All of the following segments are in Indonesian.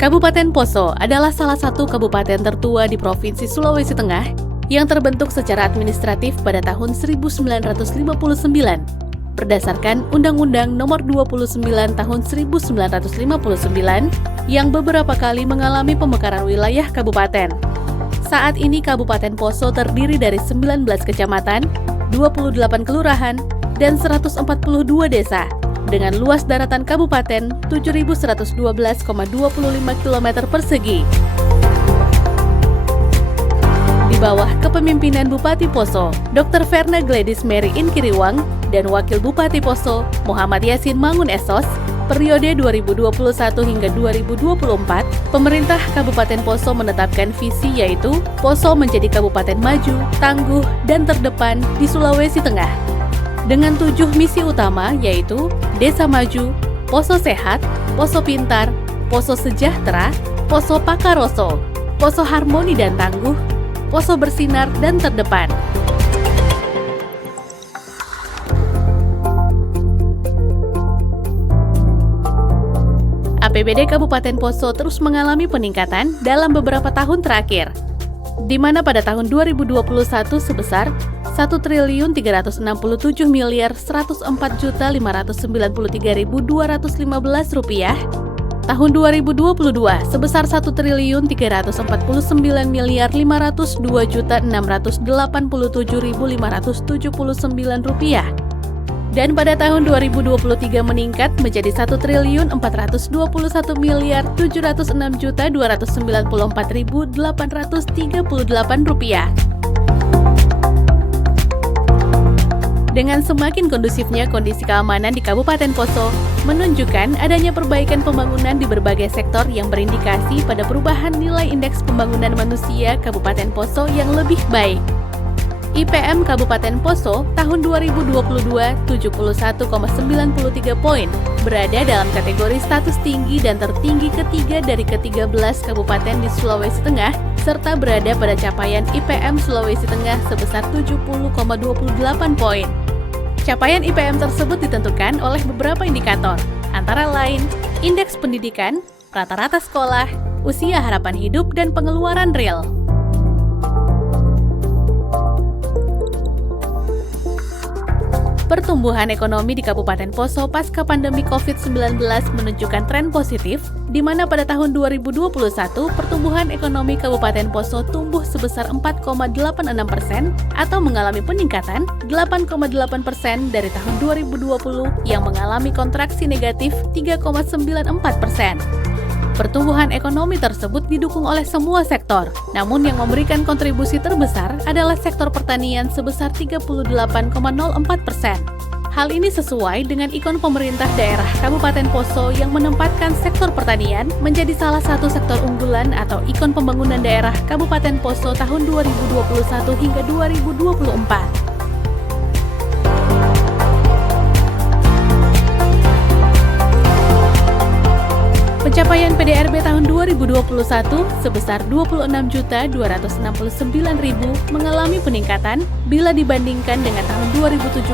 Kabupaten Poso adalah salah satu kabupaten tertua di Provinsi Sulawesi Tengah yang terbentuk secara administratif pada tahun 1959 berdasarkan Undang-Undang Nomor 29 Tahun 1959 yang beberapa kali mengalami pemekaran wilayah kabupaten. Saat ini Kabupaten Poso terdiri dari 19 kecamatan, 28 kelurahan, dan 142 desa dengan luas daratan kabupaten 7.112,25 km persegi. Di bawah kepemimpinan Bupati Poso, Dr. Verna Gladys Mary Inkiriwang, dan Wakil Bupati Poso, Muhammad Yasin Mangun Esos, periode 2021 hingga 2024, pemerintah Kabupaten Poso menetapkan visi yaitu Poso menjadi kabupaten maju, tangguh, dan terdepan di Sulawesi Tengah. Dengan 7 misi utama yaitu Desa Maju, Poso Sehat, Poso Pintar, Poso Sejahtera, Poso Pakaroso, Poso Harmoni dan Tangguh, Poso Bersinar dan Terdepan. APBD Kabupaten Poso terus mengalami peningkatan dalam beberapa tahun terakhir, di mana pada tahun 2021 sebesar Rp1.364.593.215, tahun 2022 sebesar Rp1.409.502.687.579, dan pada tahun 2023 meningkat menjadi Rp1.421.296.838. Dengan semakin kondusifnya kondisi keamanan di Kabupaten Poso, menunjukkan adanya perbaikan pembangunan di berbagai sektor yang berindikasi pada perubahan nilai indeks pembangunan manusia Kabupaten Poso yang lebih baik. IPM Kabupaten Poso tahun 2022 71,93 poin, berada dalam kategori status tinggi dan tertinggi ketiga dari ke-13 kabupaten di Sulawesi Tengah, serta berada pada capaian IPM Sulawesi Tengah sebesar 70,28 poin. Capaian IPM tersebut ditentukan oleh beberapa indikator, antara lain indeks pendidikan, rata-rata sekolah, usia harapan hidup, dan pengeluaran real. Pertumbuhan ekonomi di Kabupaten Poso pasca pandemi COVID-19 menunjukkan tren positif, di mana pada tahun 2021 pertumbuhan ekonomi Kabupaten Poso tumbuh sebesar 4,86% atau mengalami peningkatan 8,8% dari tahun 2020 yang mengalami kontraksi negatif 3,94%. Pertumbuhan ekonomi tersebut didukung oleh semua sektor, namun yang memberikan kontribusi terbesar adalah sektor pertanian sebesar 38,04%. Hal ini sesuai dengan ikon pemerintah daerah Kabupaten Poso yang menempatkan sektor pertanian menjadi salah satu sektor unggulan atau ikon pembangunan daerah Kabupaten Poso tahun 2021 hingga 2024. Pencapaian PDRB tahun 2021 sebesar 26.269.000 mengalami peningkatan bila dibandingkan dengan tahun 2017,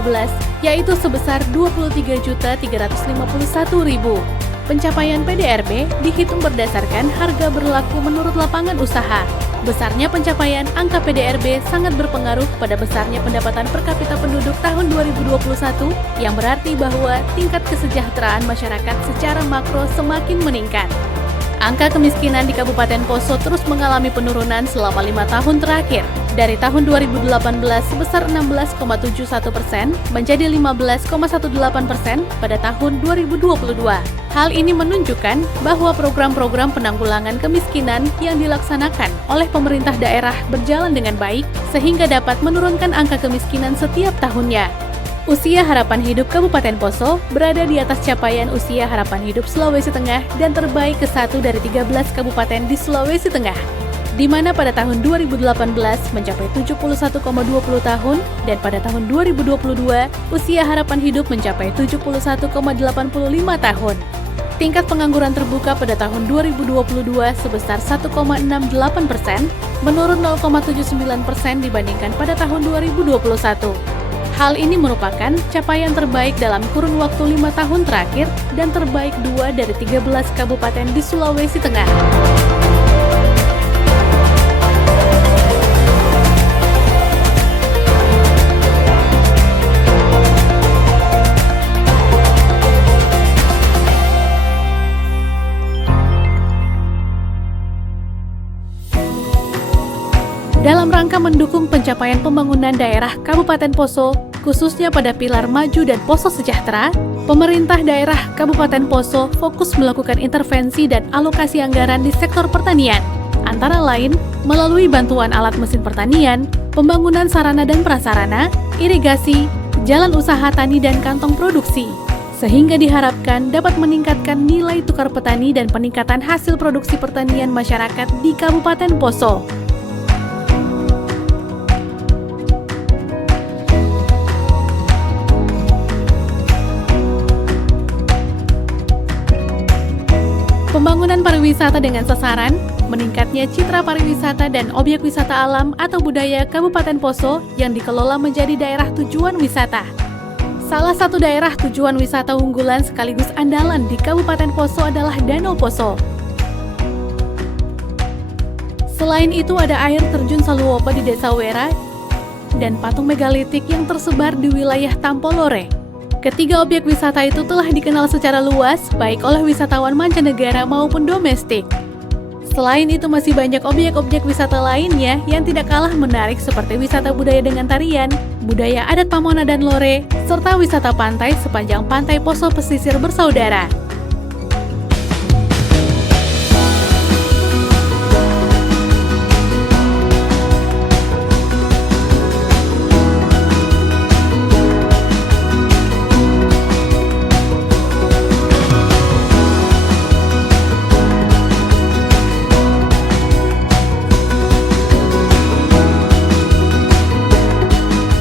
yaitu sebesar 23.351.000. Pencapaian PDRB dihitung berdasarkan harga berlaku menurut lapangan usaha. Besarnya pencapaian angka PDRB sangat berpengaruh pada besarnya pendapatan per kapita penduduk tahun 2021, yang berarti bahwa tingkat kesejahteraan masyarakat secara makro semakin meningkat. Angka kemiskinan di Kabupaten Poso terus mengalami penurunan selama 5 tahun terakhir, dari tahun 2018 sebesar 16,71% menjadi 15,18% pada tahun 2022. Hal ini menunjukkan bahwa program-program penanggulangan kemiskinan yang dilaksanakan oleh pemerintah daerah berjalan dengan baik sehingga dapat menurunkan angka kemiskinan setiap tahunnya. Usia harapan hidup Kabupaten Poso berada di atas capaian usia harapan hidup Sulawesi Tengah dan terbaik ke-1 dari 13 kabupaten di Sulawesi Tengah, di mana pada tahun 2018 mencapai 71,20 tahun dan pada tahun 2022 usia harapan hidup mencapai 71,85 tahun. Tingkat pengangguran terbuka pada tahun 2022 sebesar 1,68%, menurun 0,79% dibandingkan pada tahun 2021. Hal ini merupakan capaian terbaik dalam kurun waktu 5 tahun terakhir dan terbaik 2 dari 13 kabupaten di Sulawesi Tengah. Dalam rangka mendukung pencapaian pembangunan daerah Kabupaten Poso, khususnya pada pilar maju dan Poso sejahtera, pemerintah daerah Kabupaten Poso fokus melakukan intervensi dan alokasi anggaran di sektor pertanian, antara lain melalui bantuan alat mesin pertanian, pembangunan sarana dan prasarana, irigasi, jalan usaha tani dan kantong produksi, sehingga diharapkan dapat meningkatkan nilai tukar petani dan peningkatan hasil produksi pertanian masyarakat di Kabupaten Poso. Pembangunan pariwisata dengan sasaran meningkatnya citra pariwisata dan objek wisata alam atau budaya Kabupaten Poso yang dikelola menjadi daerah tujuan wisata. Salah satu daerah tujuan wisata unggulan sekaligus andalan di Kabupaten Poso adalah Danau Poso. Selain itu ada air terjun Saluopa di Desa Wera dan patung megalitik yang tersebar di wilayah Tampolore. Ketiga objek wisata itu telah dikenal secara luas, baik oleh wisatawan mancanegara maupun domestik. Selain itu masih banyak objek-objek wisata lainnya yang tidak kalah menarik seperti wisata budaya dengan tarian, budaya adat Pamona dan Lore, serta wisata pantai sepanjang pantai Poso pesisir bersaudara.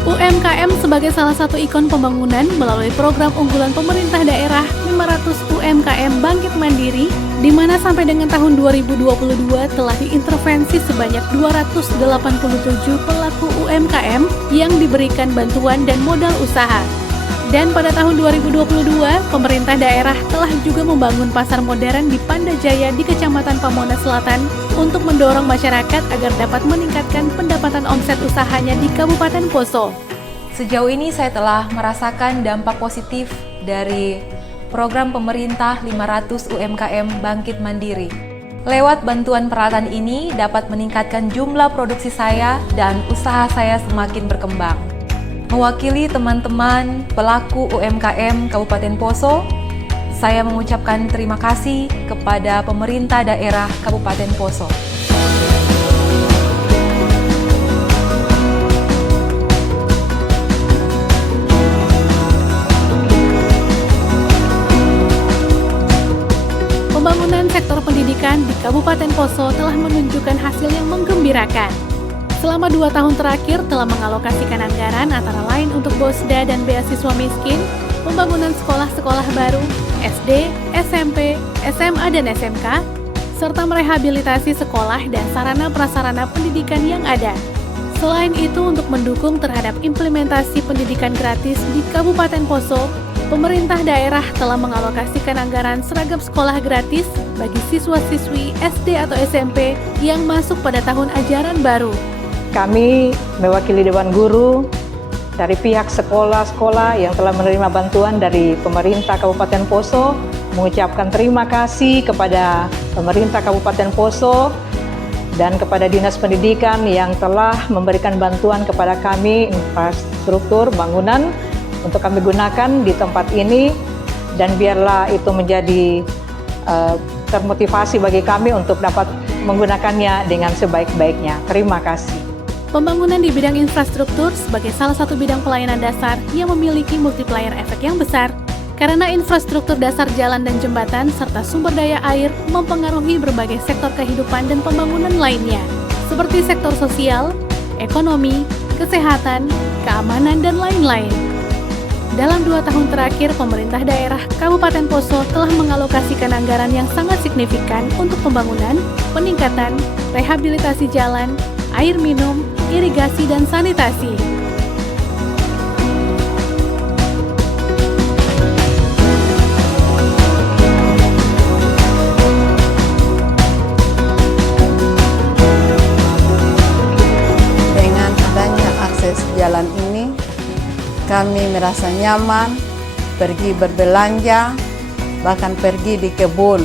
UMKM sebagai salah satu ikon pembangunan melalui program unggulan pemerintah daerah 500 UMKM Bangkit Mandiri, di mana sampai dengan tahun 2022 telah diintervensi sebanyak 287 pelaku UMKM yang diberikan bantuan dan modal usaha. Dan pada tahun 2022, pemerintah daerah telah juga membangun pasar modern di Pandajaya di Kecamatan Pamona Selatan untuk mendorong masyarakat agar dapat meningkatkan pendapatan omset usahanya di Kabupaten Poso. Sejauh ini saya telah merasakan dampak positif dari program pemerintah 500 UMKM Bangkit Mandiri. Lewat bantuan peralatan ini dapat meningkatkan jumlah produksi saya dan usaha saya semakin berkembang. Mewakili teman-teman pelaku UMKM Kabupaten Poso, saya mengucapkan terima kasih kepada pemerintah daerah Kabupaten Poso. Pembangunan sektor pendidikan di Kabupaten Poso telah menunjukkan hasil yang menggembirakan. Selama 2 tahun terakhir telah mengalokasikan anggaran antara lain untuk BOSDA dan beasiswa miskin, pembangunan sekolah-sekolah baru, SD, SMP, SMA, dan SMK, serta merehabilitasi sekolah dan sarana-prasarana pendidikan yang ada. Selain itu, untuk mendukung terhadap implementasi pendidikan gratis di Kabupaten Poso, pemerintah daerah telah mengalokasikan anggaran seragam sekolah gratis bagi siswa-siswi SD atau SMP yang masuk pada tahun ajaran baru. Kami mewakili Dewan Guru dari pihak sekolah-sekolah yang telah menerima bantuan dari pemerintah Kabupaten Poso, mengucapkan terima kasih kepada pemerintah Kabupaten Poso dan kepada Dinas Pendidikan yang telah memberikan bantuan kepada kami infrastruktur bangunan untuk kami gunakan di tempat ini, dan biarlah itu menjadi termotivasi bagi kami untuk dapat menggunakannya dengan sebaik-baiknya. Terima kasih. Pembangunan di bidang infrastruktur sebagai salah satu bidang pelayanan dasar yang memiliki multiplier efek yang besar, karena infrastruktur dasar jalan dan jembatan serta sumber daya air mempengaruhi berbagai sektor kehidupan dan pembangunan lainnya, seperti sektor sosial, ekonomi, kesehatan, keamanan, dan lain-lain. Dalam 2 tahun terakhir, pemerintah daerah Kabupaten Poso telah mengalokasikan anggaran yang sangat signifikan untuk pembangunan, peningkatan, rehabilitasi jalan, air minum, irigasi, dan sanitasi. kami merasa nyaman, pergi berbelanja, bahkan pergi di kebun.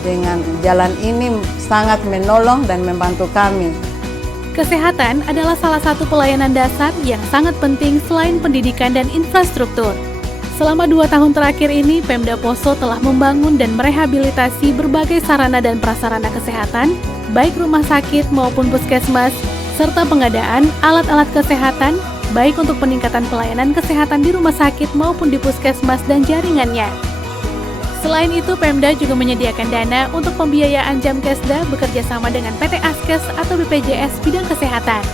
Dengan jalan ini sangat menolong dan membantu kami. Kesehatan adalah salah satu pelayanan dasar yang sangat penting selain pendidikan dan infrastruktur. Selama 2 tahun terakhir ini, Pemda Poso telah membangun dan merehabilitasi berbagai sarana dan prasarana kesehatan, baik rumah sakit maupun puskesmas, serta pengadaan alat-alat kesehatan, baik untuk peningkatan pelayanan kesehatan di rumah sakit maupun di puskesmas dan jaringannya. Selain itu, Pemda juga menyediakan dana untuk pembiayaan Jamkesda bekerja sama dengan PT Askes atau BPJS bidang kesehatan.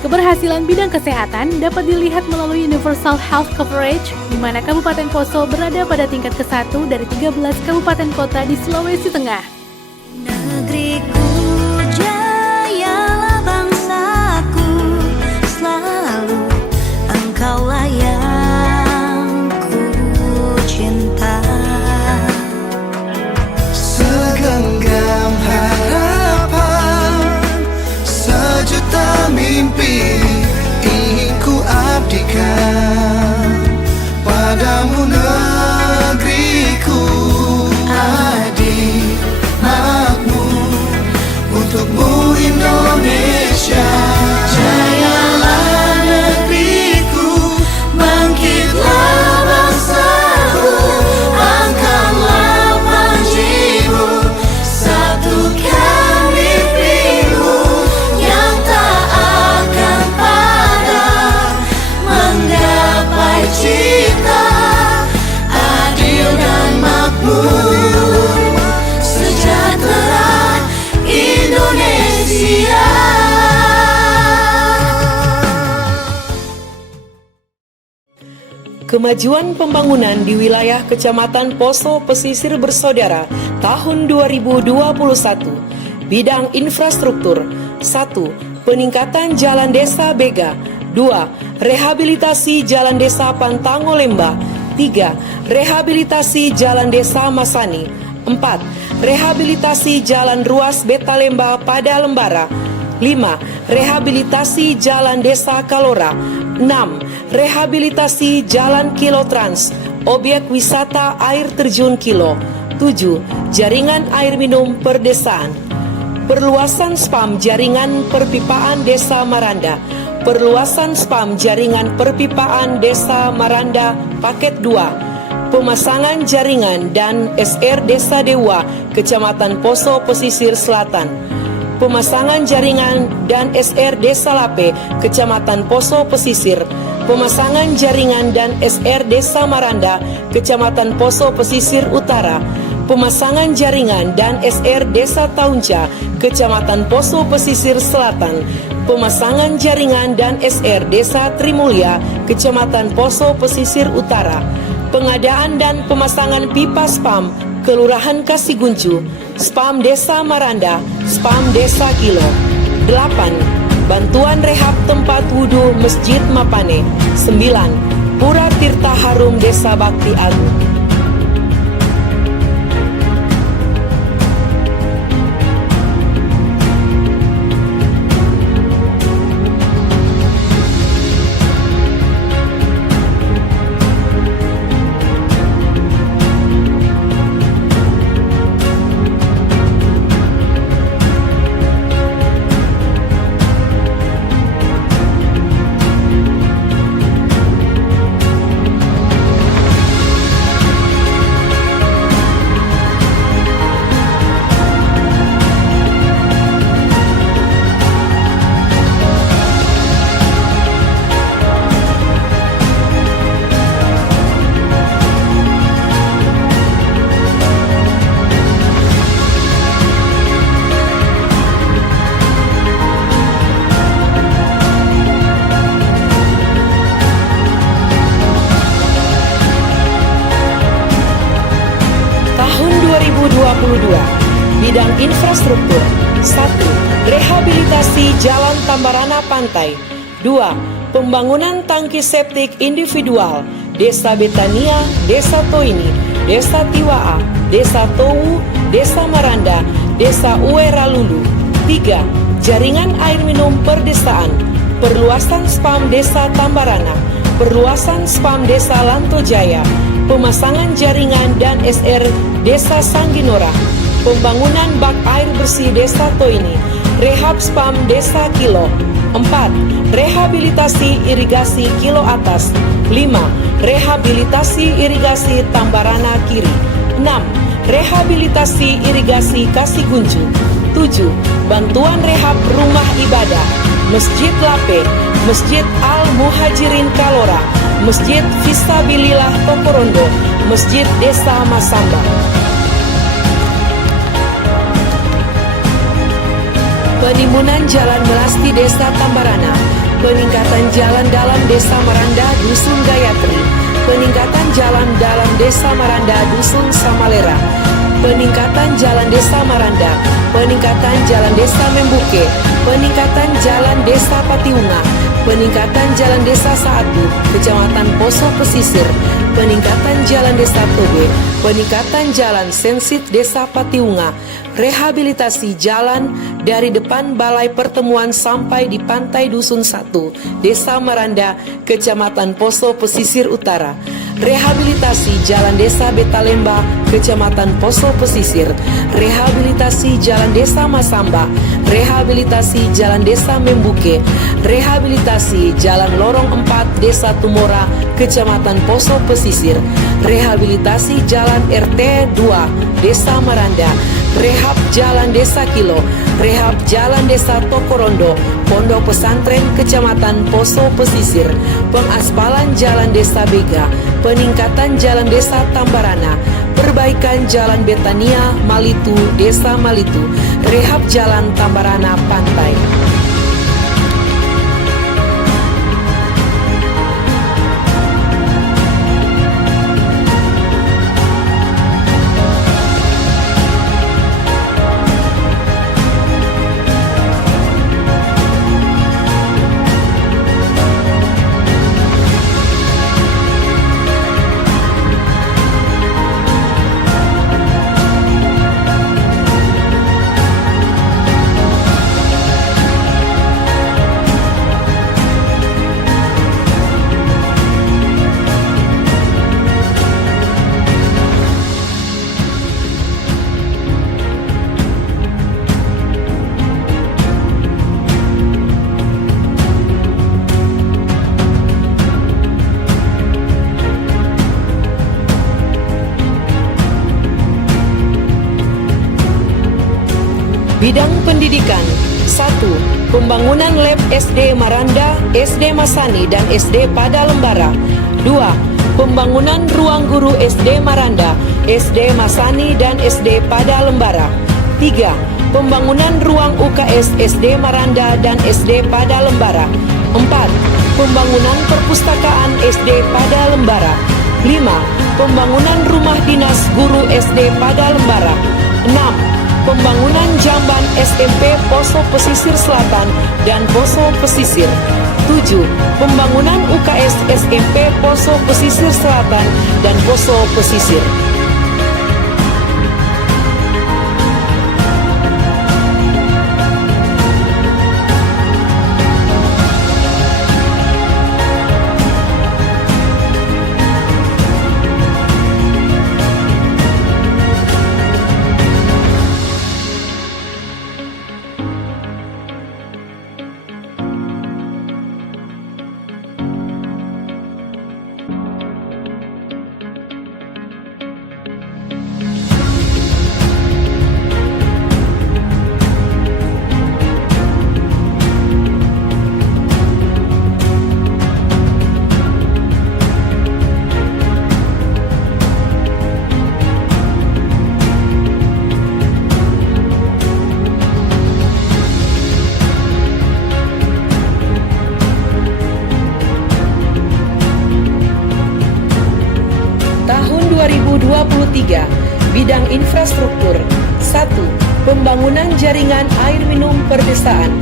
Keberhasilan bidang kesehatan dapat dilihat melalui Universal Health Coverage, di mana Kabupaten Poso berada pada tingkat ke-1 dari 13 kabupaten kota di Sulawesi Tengah. Negeriku jayalah bangsaku, selalu engkaulah yang ku cinta. Segenggam harapan, sejuta mimpi ingin ku abdikan padamu negeriku, adil makmur untukmu Indonesia. Jayalah negeriku, bangkitlah bangsaku, angkatlah panjimu, satukan mimpimu yang tak akan padam, menggapai cita adil dan makmur, sejahtera Indonesia. Kemajuan pembangunan di wilayah Kecamatan Poso Pesisir Bersaudara tahun 2021. Bidang infrastruktur. 1. Peningkatan jalan desa Bega. 2. Rehabilitasi jalan desa Pantango Lembah. 3. Rehabilitasi jalan desa Masani. 4. Rehabilitasi jalan ruas Betalemba pada Lembara. 5. Rehabilitasi jalan desa Kalora. 6. Rehabilitasi jalan Kilotrans, objek wisata air terjun Kilo. 7. Jaringan air minum perdesaan. Perluasan spam jaringan perpipaan Desa Maranda. Perluasan spam jaringan perpipaan Desa Maranda paket 2. Pemasangan jaringan dan SR Desa Dewa, Kecamatan Poso Pesisir Selatan. Pemasangan jaringan dan SR Desa Lape, Kecamatan Poso Pesisir. Pemasangan jaringan dan SR Desa Maranda, Kecamatan Poso Pesisir Utara. Pemasangan jaringan dan SR Desa Taunca, Kecamatan Poso Pesisir Selatan. Pemasangan jaringan dan SR Desa Trimulya, Kecamatan Poso Pesisir Utara. Pengadaan dan pemasangan pipa spam, Kelurahan Kasiguncu, spam Desa Maranda, spam Desa Kilo. 8. Bantuan rehab tempat wudhu Masjid Mapane. 9. Pura Tirta Harum Desa Bakti Agung. Bidang infrastruktur. 1. Rehabilitasi Jalan Tambarana Pantai. 2. Pembangunan tangki septik individual Desa Betania, Desa Toini, Desa Tiwaa, Desa Towu, Desa Maranda, Desa Ueralulu. 3. Jaringan air minum perdesaan. Perluasan spam Desa Tambarana. perluasan spam Desa Lantojaya, pemasangan jaringan dan SR Desa Sangginora, pembangunan bak air bersih Desa Toini, rehab spam Desa Kilo. 4. Rehabilitasi irigasi Kilo Atas. 5. Rehabilitasi irigasi Tambarana Kiri. 6. Rehabilitasi irigasi Kasiguncu. 7. Bantuan rehab rumah ibadah, Masjid Lape, Masjid Al-Muhajirin Kalora, Masjid Fisabilillah Tokorondo, Masjid Desa Masamba. Penimbunan jalan melasti Desa Tambarana, peningkatan jalan dalam Desa Maranda Dusun Gayatri, peningkatan jalan dalam Desa Maranda Dusun Samalera, peningkatan jalan Desa Maranda, peningkatan jalan Desa Membuke, peningkatan jalan Desa Patiunga, peningkatan jalan Desa Saatu, Kecamatan Poso Pesisir, peningkatan jalan Desa Tobe, peningkatan jalan Sensit Desa Patiunga, rehabilitasi jalan dari depan Balai Pertemuan sampai di Pantai Dusun 1, Desa Maranda, Kecamatan Poso Pesisir Utara, rehabilitasi jalan Desa Betalemba, Kecamatan Poso Pesisir, rehabilitasi jalan Desa Masamba, rehabilitasi jalan Desa Membuke, rehabilitasi jalan Lorong 4 Desa Tumora, Kecamatan Poso Pesisir, rehabilitasi jalan RT 2 Desa Maranda, rehab jalan Desa Kilo, rehab jalan Desa Tokorondo, Pondok Pesantren Kecamatan Poso Pesisir, pengaspalan jalan Desa Bega, peningkatan jalan Desa Tambarana, perbaikan jalan Betania Malitu Desa Malitu, rehab jalan Tambarana Pantai. Bidang pendidikan. 1. Pembangunan lab SD Maranda, SD Masani, dan SD pada Lembara. 2. Pembangunan ruang guru SD Maranda, SD Masani, dan SD pada Lembara. 3. Pembangunan ruang UKS SD Maranda dan SD pada Lembara. 4. Pembangunan perpustakaan SD pada Lembara. 5. Pembangunan rumah dinas guru SD pada Lembara. 6. Pembangunan jamban SMP Poso Pesisir Selatan dan Poso Pesisir. 7. Pembangunan UKS SMP Poso Pesisir Selatan dan Poso Pesisir. Tahun 2023, bidang infrastruktur. 1. Pembangunan jaringan air minum perdesaan,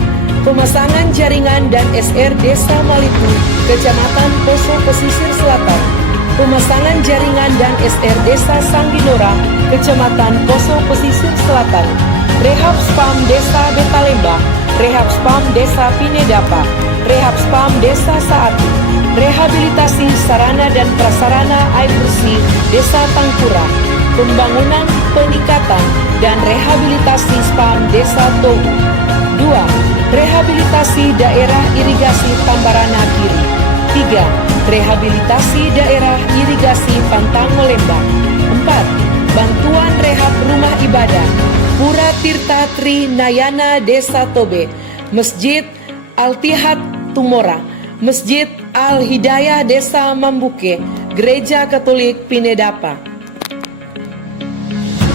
pemasangan jaringan dan SR Desa Malitu, Kecamatan Poso Pesisir Selatan, pemasangan jaringan dan SR Desa Sangginora, Kecamatan Poso Pesisir Selatan, rehab spam Desa Betalemba, rehab spam Desa Pinedapa, rehab spam Desa Saatu, rehabilitasi sarana dan prasarana air bersih Desa Tangkura, pembangunan, peningkatan, dan rehabilitasi spam Desa Towu. 2. Rehabilitasi daerah irigasi Tambarana Kiri. 3. Rehabilitasi daerah irigasi Pantang Lembang. 4. Bantuan rehab rumah ibadah Pura Tirta Tri Nayana Desa Tobe, Masjid Al-Tihad Tumora, Masjid Al-Hidayah Desa Mambuke, Gereja Katolik Pinedapa.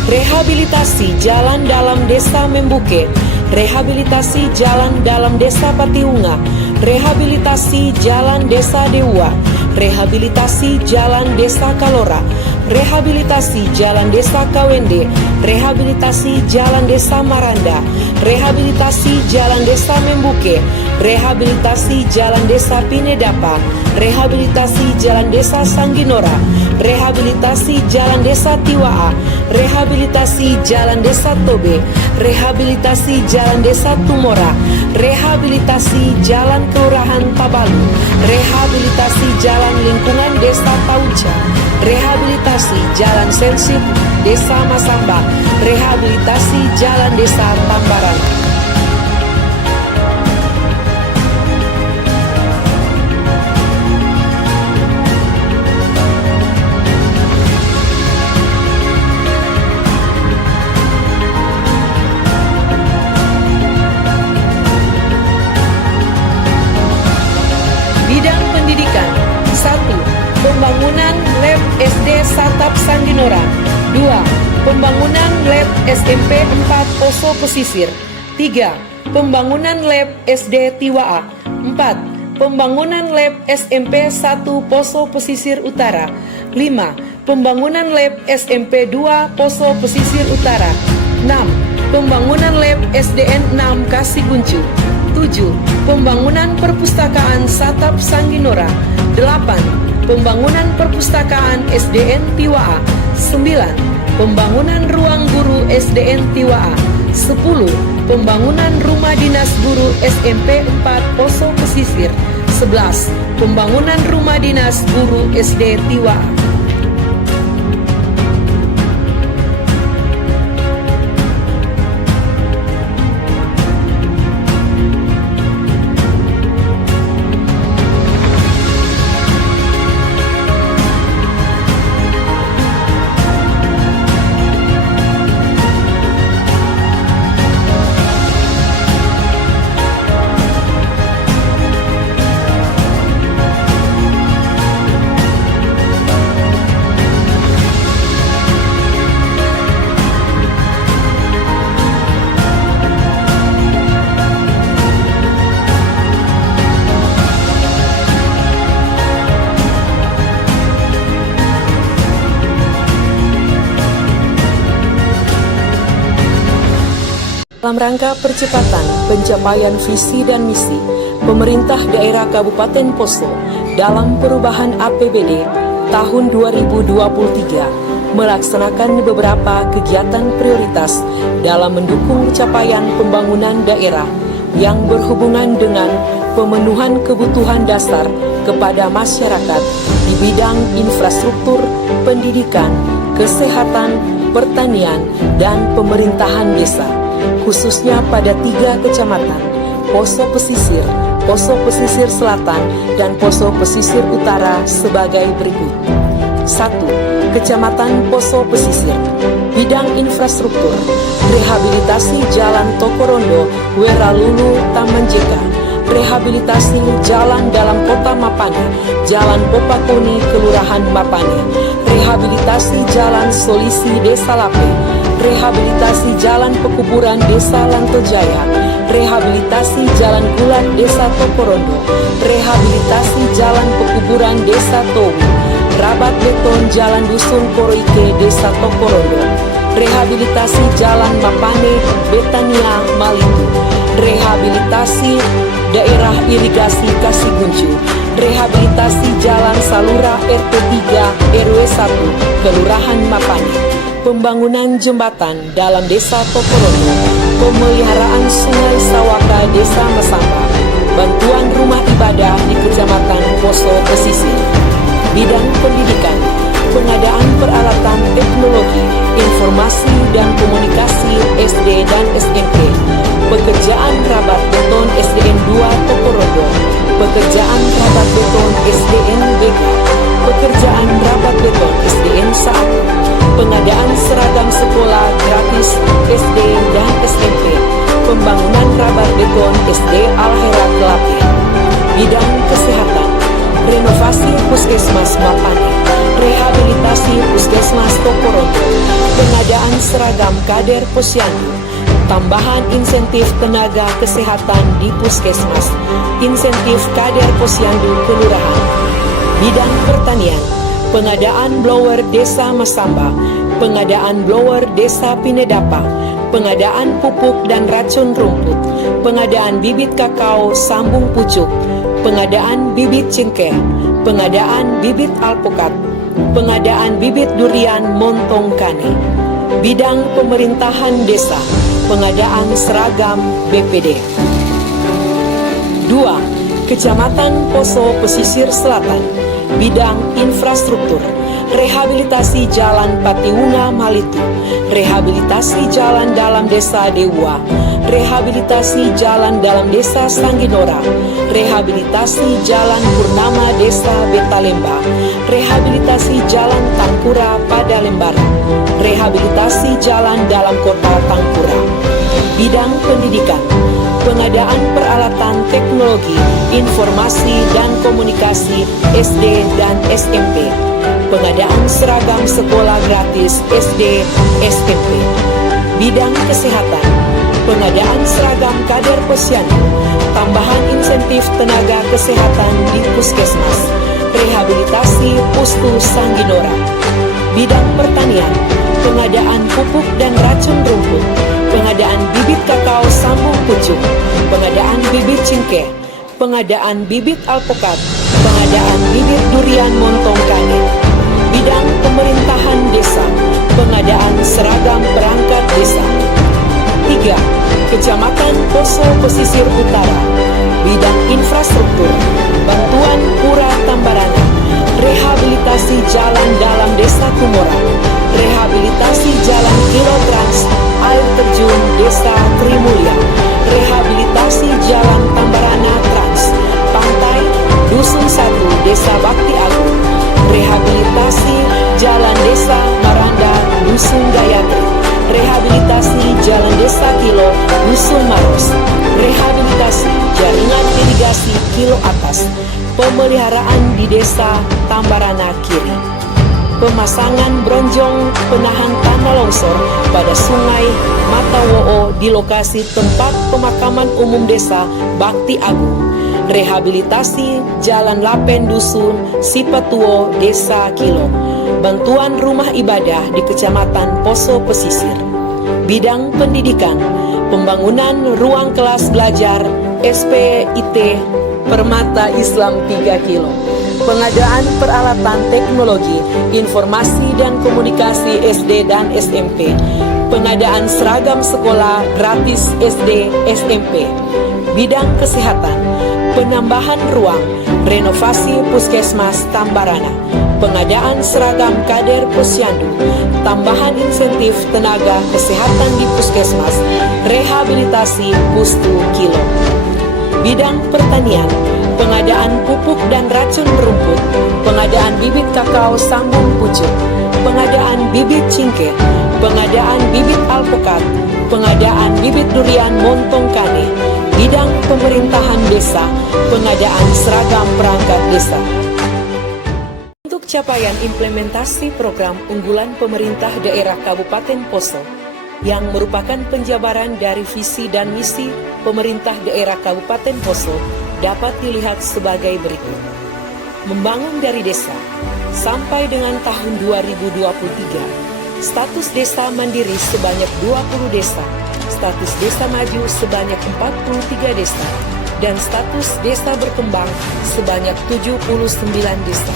Rehabilitasi jalan dalam Desa Membuke, rehabilitasi jalan dalam Desa Patiunga, rehabilitasi jalan Desa Dewa, rehabilitasi jalan Desa Kalora, rehabilitasi jalan Desa Kawende, rehabilitasi jalan Desa Maranda, rehabilitasi jalan Desa Membuke, rehabilitasi jalan Desa Pinedapa, rehabilitasi jalan Desa Sangginora, rehabilitasi jalan Desa Tiwaa, rehabilitasi jalan Desa Tobe, rehabilitasi jalan Desa Tumora, rehabilitasi jalan Kelurahan Tabalu, rehabilitasi jalan lingkungan Desa Tauca, rehabilitasi jalan Sensip Desa Masamba, rehabilitasi jalan Desa Tambaran. Bidang pendidikan. 1. Pembangunan Lab SD Satap Sangginora. 2. Pembangunan Lab SMP 4 Poso Pesisir. 3. Pembangunan Lab SD Tiwaa. 4. Pembangunan Lab SMP 1 Poso Pesisir Utara. 5. Pembangunan Lab SMP 2 Poso Pesisir Utara. 6. Pembangunan Lab SDN 6 Kasiguncu. 7. Pembangunan perpustakaan Satap Sangginora. 8. Pembangunan perpustakaan SDN Tiwaa. 9. Pembangunan ruang guru SDN Tiwaa. 10. Pembangunan rumah dinas guru SMP 4 Poso Pesisir. 11. Pembangunan rumah dinas guru SD Tiwaa. Dalam rangka percepatan pencapaian visi dan misi pemerintah daerah Kabupaten Poso dalam perubahan APBD tahun 2023 melaksanakan beberapa kegiatan prioritas dalam mendukung capaian pembangunan daerah yang berhubungan dengan pemenuhan kebutuhan dasar kepada masyarakat di bidang infrastruktur, pendidikan, kesehatan, pertanian, dan pemerintahan desa, khususnya pada 3 kecamatan, Poso Pesisir, Poso Pesisir Selatan, dan Poso Pesisir Utara sebagai berikut. 1. Kecamatan Poso Pesisir. Bidang infrastruktur, rehabilitasi Jalan Tokorondo, Weralulu, Taman Jeka, rehabilitasi jalan dalam kota Mapane, Jalan Popakoni, Kelurahan Mapane, rehabilitasi Jalan Solisi Desa Lape, rehabilitasi Jalan Pekuburan Desa Lantojaya, rehabilitasi Jalan Gulat Desa Tokorondo, rehabilitasi Jalan Pekuburan Desa Towu, rabat beton Jalan Dusun Koroike Desa Tokorondo, rehabilitasi Jalan Mapane, Betania, Malitu, rehabilitasi daerah irigasi Kasiguncu, rehabilitasi Jalan Salura RT 3 RW 1 Kelurahan Mapane, pembangunan jembatan dalam Desa Tokorondo, pemeliharaan Sungai Sawaka Desa Masamba, bantuan rumah ibadah di Kecamatan Poso Pesisir. Bidang pendidikan, pengadaan peralatan teknologi, informasi dan komunikasi SD dan SMP, pekerjaan rabat beton SDN 2 Tokorodo, pekerjaan rabat beton SDN Vega, pekerjaan rabat beton SDN 1, pengadaan seragam sekolah gratis SD dan SMP, pembangunan rabat beton SD Al-Hera Kelapa. Bidang kesehatan, renovasi Puskesmas Mapane, rehabilitasi Puskesmas Tokorodo, pengadaan seragam kader Posyandu, tambahan insentif tenaga kesehatan di Puskesmas, insentif kader Posyandu Kelurahan. Bidang pertanian, pengadaan blower Desa Masamba, pengadaan blower Desa Pinedapa, pengadaan pupuk dan racun rumput, pengadaan bibit kakao sambung pucuk, pengadaan bibit cengkeh, pengadaan bibit alpukat, pengadaan bibit durian montong kane. Bidang pemerintahan desa, pengadaan seragam BPD. 2. Kecamatan Poso Pesisir Selatan, bidang infrastruktur, rehabilitasi Jalan Patiwunga Malitu, rehabilitasi jalan dalam desa Dewa, rehabilitasi jalan dalam desa Sangginora, rehabilitasi jalan Purnama desa Betalemba, rehabilitasi jalan Tangkura pada Lembara, rehabilitasi jalan dalam kota Tangkura. Bidang pendidikan, pengadaan peralatan teknologi, informasi dan komunikasi SD dan SMP, pengadaan seragam sekolah gratis SD, SMP. Bidang kesehatan, pengadaan seragam kader Posyandu, tambahan insentif tenaga kesehatan di Puskesmas, rehabilitasi Pustu Sangginora. Bidang pertanian, pengadaan pupuk dan racun rumput, pengadaan bibit kakao sambung pucuk, pengadaan bibit cengkeh, pengadaan bibit alpukat, pengadaan bibit durian montong kane. Bidang pemerintahan desa, pengadaan seragam perangkat desa. 3. Kecamatan Poso Pesisir Utara, bidang infrastruktur, bantuan Pura Tambarana, rehabilitasi jalan dalam desa Tumora, rehabilitasi jalan Kilotrans, air terjun desa Trimulya, rehabilitasi jalan Tambarana Trans, pantai Dusun 1 desa Bakti Agung, rehabilitasi jalan desa Maranda Dusun Gayatri, rehabilitasi jalan desa Kilo Dusun Maros, rehabilitasi jaringan irigasi Kilo Atas, pemeliharaan di desa Tambarana Kiri, pemasangan bronjong penahan tanah longsor pada sungai Matawoo di lokasi tempat pemakaman umum desa Bakti Agung, rehabilitasi jalan Lapen Dusun Sipatuo desa Kilo, bantuan rumah ibadah di Kecamatan Poso Pesisir. Bidang pendidikan, pembangunan ruang kelas belajar SPIT Permata Islam 3 Kilo, pengadaan peralatan teknologi, informasi dan komunikasi SD dan SMP, pengadaan seragam sekolah gratis SD SMP. Bidang kesehatan, penambahan ruang, renovasi Puskesmas Tambarana, pengadaan seragam kader Posyandu, tambahan insentif tenaga kesehatan di Puskesmas, rehabilitasi Pustu Kilo. Bidang pertanian, pengadaan pupuk dan racun rumput, pengadaan bibit kakao sambung pucuk, pengadaan bibit cingke, pengadaan bibit alpukat, pengadaan bibit durian montong kane. Bidang pemerintahan desa, pengadaan seragam perangkat desa. Untuk capaian implementasi program unggulan pemerintah daerah Kabupaten Poso, yang merupakan penjabaran dari visi dan misi pemerintah daerah Kabupaten Poso, dapat dilihat sebagai berikut. Membangun dari desa, sampai dengan tahun 2023, status desa mandiri sebanyak 20 desa, status desa maju sebanyak 43 desa, dan status desa berkembang sebanyak 79 desa.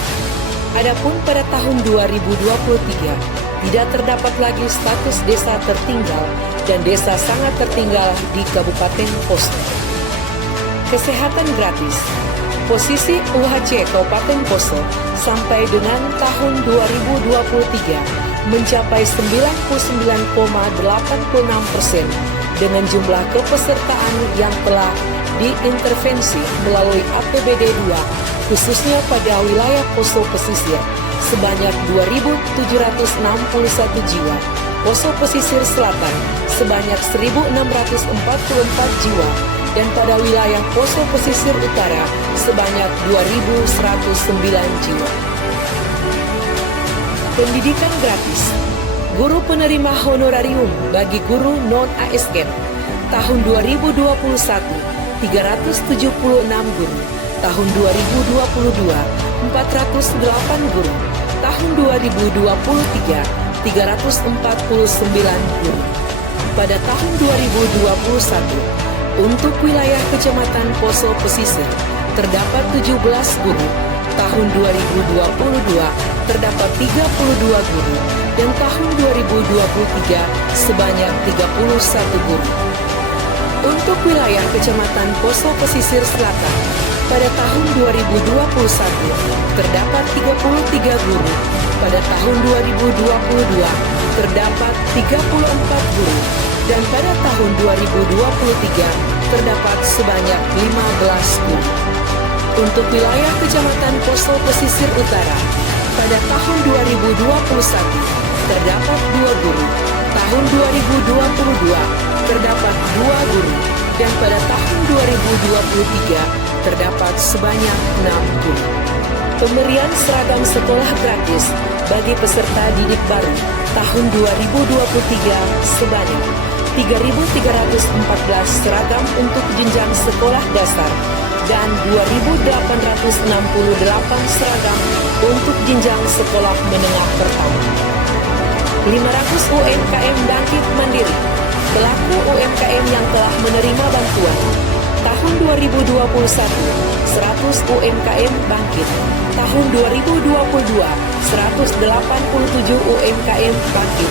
Adapun pada tahun 2023, tidak terdapat lagi status desa tertinggal dan desa sangat tertinggal di Kabupaten Poso. kesehatan gratis. Posisi UHC Kabupaten Poso sampai dengan tahun 2023 mencapai 99,86% dengan jumlah kepesertaan yang telah diintervensi melalui APBD 2 khususnya pada wilayah Poso Pesisir sebanyak 2.761 jiwa, Poso Pesisir Selatan sebanyak 1.644 jiwa, dan pada wilayah Poso Pesisir Utara sebanyak 2.109 jiwa. Pendidikan gratis. Guru penerima honorarium bagi guru non-ASN tahun 2021 376 guru, tahun 2022 408 guru, tahun 2023 349 guru. Pada tahun 2021 untuk wilayah Kecamatan Poso Pesisir terdapat 17 guru, tahun 2022 terdapat 32 guru, dan tahun 2023 sebanyak 31 guru. Untuk wilayah Kecamatan Poso Pesisir Selatan pada tahun 2021 terdapat 33 guru, pada tahun 2022 terdapat 34 guru, dan pada tahun 2023 terdapat sebanyak 15 guru. Untuk wilayah Kecamatan Poso Pesisir Utara pada tahun 2021 terdapat 2 guru, tahun 2022 terdapat 2 guru, dan pada tahun 2023 terdapat sebanyak 6 guru. Pemberian seragam sekolah gratis bagi peserta didik baru tahun 2023 sebanyak 3.314 seragam untuk jenjang sekolah dasar dan 2.868 seragam untuk jenjang sekolah menengah pertama. 500 UMKM bangkit mandiri. Pelaku UMKM yang telah menerima bantuan tahun 2021 100 UMKM bangkit, tahun 2022 187 UMKM bangkit,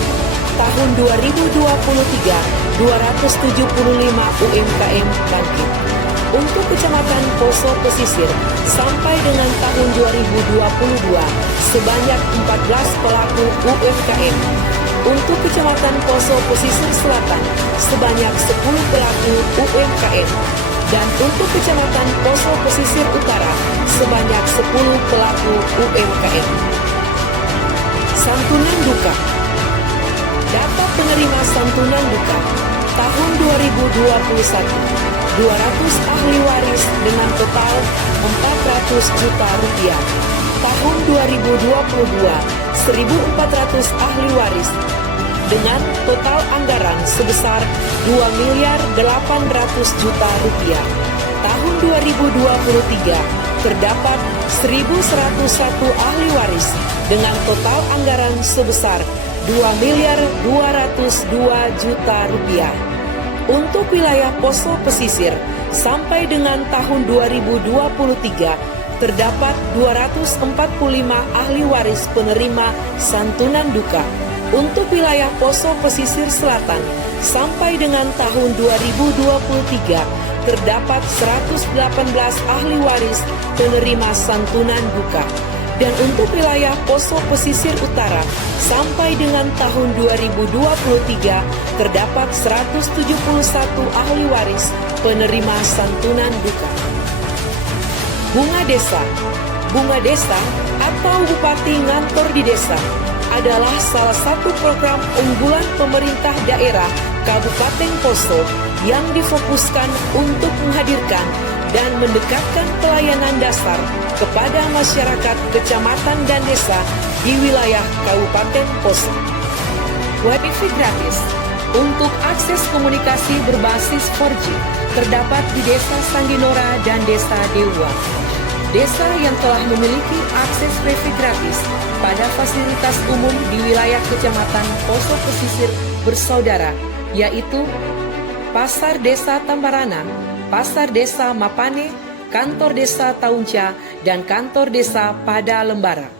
tahun 2023 275 UMKM bangkit. Untuk Kecamatan Poso Pesisir sampai dengan tahun 2022 sebanyak 14 pelaku UMKM. Untuk Kecamatan Poso Pesisir Selatan sebanyak 10 pelaku UMKM. Dan untuk Kecamatan Poso Pesisir Utara sebanyak 10 pelaku UMKM. Santunan duka. Data penerima santunan duka tahun 2021 200 ahli waris dengan total 400 juta rupiah. Tahun 2022 1.400 ahli waris dengan total anggaran sebesar 2.800 juta rupiah. Tahun 2023 terdapat 1.101 ahli waris dengan total anggaran sebesar 2.202 juta rupiah. Untuk wilayah Poso Pesisir sampai dengan tahun 2023 terdapat 245 ahli waris penerima santunan duka. Untuk wilayah Poso Pesisir Selatan sampai dengan tahun 2023 terdapat 118 ahli waris penerima santunan duka. Dan untuk wilayah Poso Pesisir Utara sampai dengan tahun 2023 terdapat 171 ahli waris penerima santunan duka. Bunga Desa. Bunga Desa atau Bupati Ngantor di Desa adalah salah satu program unggulan pemerintah daerah Kabupaten Poso yang difokuskan untuk menghadirkan dan mendekatkan pelayanan dasar kepada masyarakat kecamatan dan desa di wilayah Kabupaten Poso. Wifi gratis untuk akses komunikasi berbasis 4G terdapat di Desa Sangginora dan Desa Dewa. Desa yang telah memiliki akses wifi gratis pada fasilitas umum di wilayah Kecamatan Poso Pesisir bersaudara, yaitu Pasar Desa Tambarana, Pasar Desa Mapane, Kantor Desa Taunca, dan Kantor Desa Pada Lembara.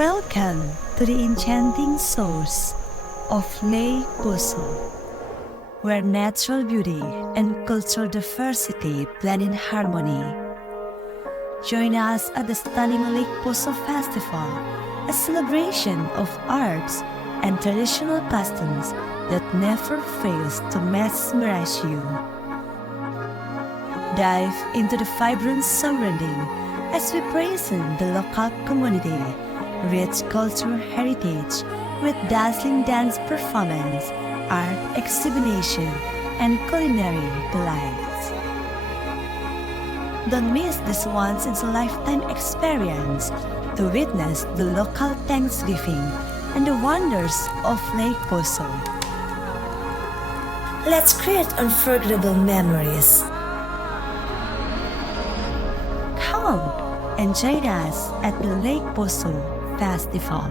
Welcome to the enchanting source of Lake Poso, where natural beauty and cultural diversity blend in harmony. Join us at the stunning Lake Poso Festival, a celebration of arts and traditional customs that never fails to mesmerize you. Dive into the vibrant surrounding as we present the local community, rich cultural heritage with dazzling dance performance, art exhibition, and culinary delights. Don't miss this once-in-a-lifetime experience to witness the local Thanksgiving and the wonders of Lake Poso. Let's create unforgettable memories. Come and join us at the Lake Poso Festival.